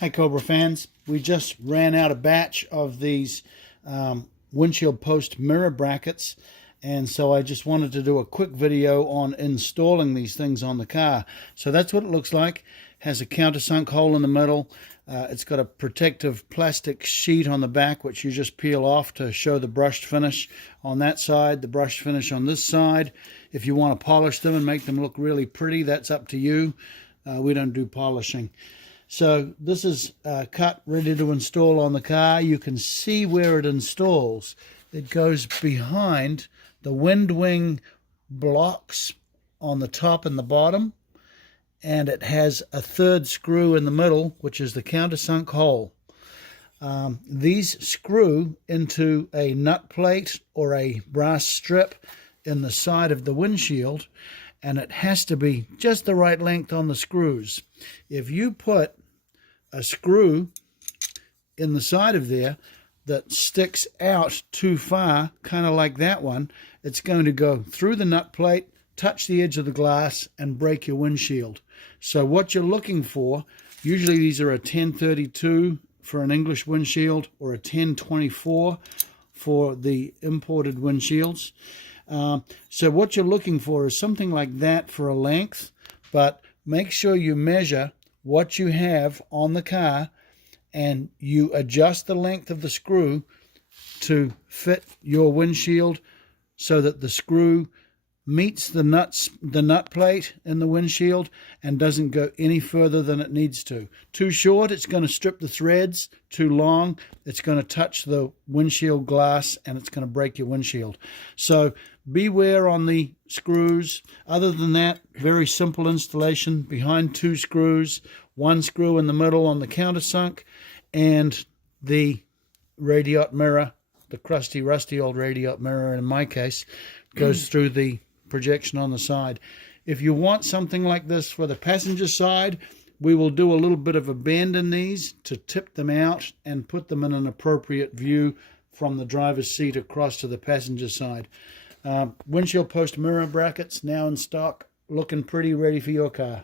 Hi Cobra fans, we just ran out a batch of these windshield post mirror brackets, and so I just wanted to do a quick video on installing these things on the car. So that's what it looks like. Has a countersunk hole in the middle. It's got a protective plastic sheet on the back which you just peel off to show the brushed finish on that side, the brushed finish on this side. If you want to polish them and make them look really pretty, that's up to you. We don't do polishing. So this is cut, ready to install on the car. You can see where it installs. It goes behind the wind wing blocks on the top and the bottom, and it has a third screw in the middle, which is the countersunk hole. These screw into a nut plate or a brass strip in the side of the windshield, and it has to be just the right length on the screws. If you put a screw in the side of there that sticks out too far, kind of like that one, it's going to go through the nut plate, touch the edge of the glass, and break your windshield. So what you're looking for, usually these are a 1032 for an English windshield or a 1024 for the imported windshields. So what you're looking for is something like that for a length, but make sure you measure what you have on the car and you adjust the length of the screw to fit your windshield so that the screw meets the nut plate in the windshield and doesn't go any further than it needs to. Too short, it's going to strip the threads. Too long, it's going to touch the windshield glass and it's going to break your windshield. So beware on the screws. Other than that, very simple installation. Behind two screws, one screw in the middle on the countersunk, and the radiator mirror, the crusty, rusty old radiator mirror in my case, goes through the projection on the side. If you want something like this for the passenger side, we will do a little bit of a bend in these to tip them out and put them in an appropriate view from the driver's seat across to the passenger side. Windshield post mirror brackets now in stock, looking pretty, ready for your car.